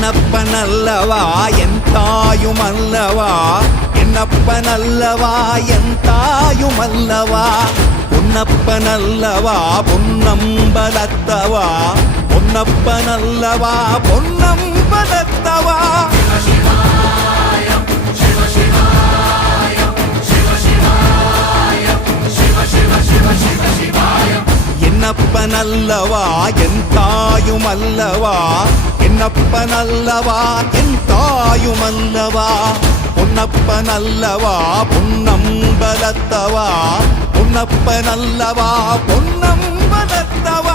என்னப்பனல்லவா என் தாயுமல்லவா, என்னப்பனல்லவா என் தாயுமல்லவா, பொன்னப்பனல்லவா பொன்னம்பலத்தவா, பொன்னப்பனல்லவா பொன்னம்பலத்தவா. என்னப்பனல்லவா என் தாயுமல்லவா, என்னப்பனல்லவா என் தாயுமல்லவா, பொன்னப்பனல்லவா பொன்னம்பலத்தவா, பொன்னப்பனல்லவா பொன்னம்பலத்தவா.